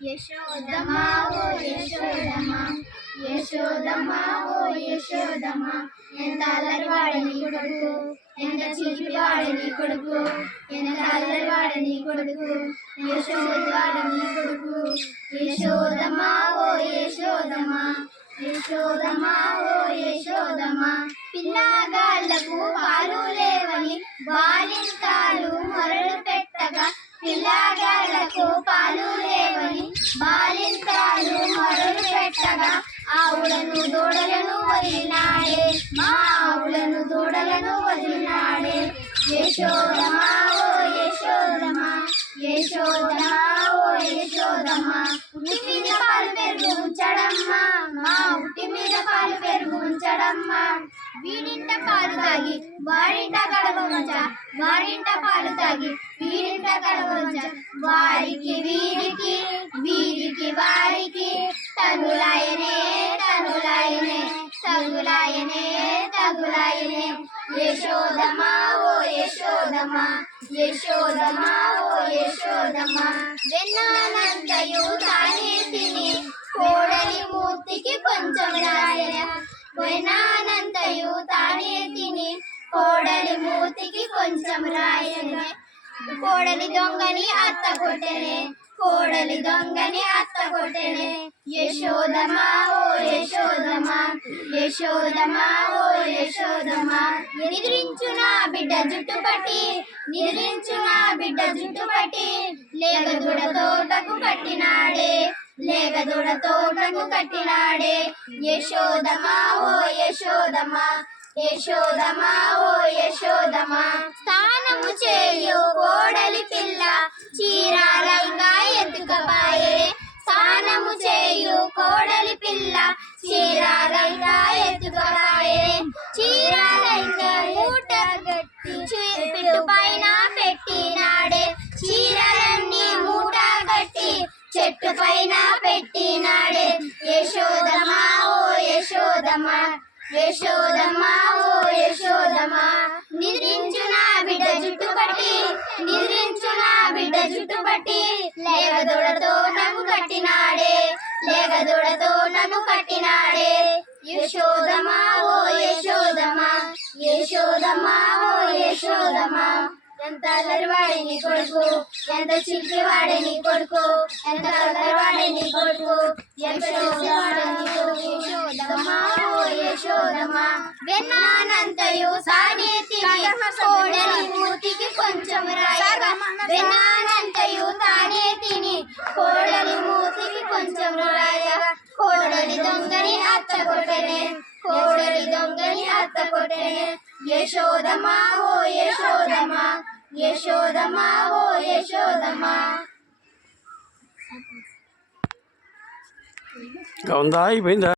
యశోదమా ఓ యశోదమా, యశోదమా ఓ యశోదమా, ఎంత అల్లరివాడని కొడుకు, ఎంత చిలిపివాడని కొడుకు, ఎంత అల్లరివాడని కొడుకు, యశోదవాడని కొడుకు. యశోదమా ఓ యశోదమా, యశోదమా ఓ యశోదమా, పిల్లగాళ్లకు పాలు లేవని బాలింతాలు మొరలు పెట్టగా, పిల్లగాళ్లకు పాలు లేవని బాలింతాలు మొరలు పెట్టగా, ఆవులను దూడలను వదిలినాడే, మా ఆవులను దూడలను వదిలినాడే. యశోదమా ఓ యశోదమా, యశోదమా ఓ యశోదమా, ఉట్టి మీద పాలు పెరుగు ఉంచడమ్మా, మా ఉట్టి మీద పాలు పెరుగు ఉంచడమ్మా. వీడింట పాలు తాగి వాడింట కడవ మంచ, వాడింట పాలు తాగి వీడింట కడవ మంచ, వారికి వీరికి వీరికి వారికి తగులాయనే తగులాయనే తగులాయనే తగులాయనే. యశోదమా ఓ యశోదమా, యశోదమా ఓ యశోదమా, వెన్నానంతయు తానే తిని కోడలి మూర్తికి కొంచెం రాయన, వెన్నానంతయు తానే తిని కోడలి మూర్తికి కొంచెం రాయన. కోడలి దొంగని అత్త కొట్టెనే, కోడలి దొంగని అత్త కొట్టెనే. యశోదమా ఓ యశోదమా, యశోదమా ఓ యశోదమా, నిద్రించు నా బిడ్డ జుట్టు పట్టి, నిద్రించు నా బిడ్డ జుట్టు పట్టి, లేగదూడ తోటకు కట్టినాడే, లేగదూడ తోటకు కట్టినాడే. యశోదమా ఓ యశోదమా, యశోదమా ఓ యశోదమా, స్నానము చేయు కోడలి పిల్ల చీరాలంగా ఎత్తుకపాయే, స్నానము చేయు కోడలి పిల్ల చీరాలంగా ఎత్తుకపాయే. చీరాలంగా మూట గట్టి పిట్టు పైన పెట్టినాడే, చీరలన్నీ మూట గట్టి చెట్టు పైన పెట్టినాడే. యశోదమా ఓ యశోదమా, యశోదమా ఓ యశోదమా, నిద్రించు నా బిడ్డ జుట్టు పట్టి, నిద్రించు నా బిడ్డ జుట్టు పట్టి, లేగదూడతో నన్ను కట్టినాడే, లేగదూడతో నన్ను కట్టినాడే. యశోదమా ఓ యశోదమా, యశోదమా ఓ యశోదమా, ఎంత అల్లరివాడని కొడుకు, ఎంత చిలిపివాడని కొడుకు, ఎంత అల్లరివాడని కొడుకు, యశోదవాడని కొడుకు. యశోదమా ఓ యశోదమా, వెన్నానంతయు తానే తిని కోడలి మూర్తికి కొంచెం రాయగా, వెన్నానంతయు తానే తిని కోడలి మూర్తికి కొంచెం రాయగా, కోడలి దొంగని అత్త కొట్టెనే, కోడలి దొంగని అత్త కొట్టెనే. యశోదమా ఓ యశోదమా, యశోదమా ఓ యశోదమా. ఉందా అయిపోయిందా?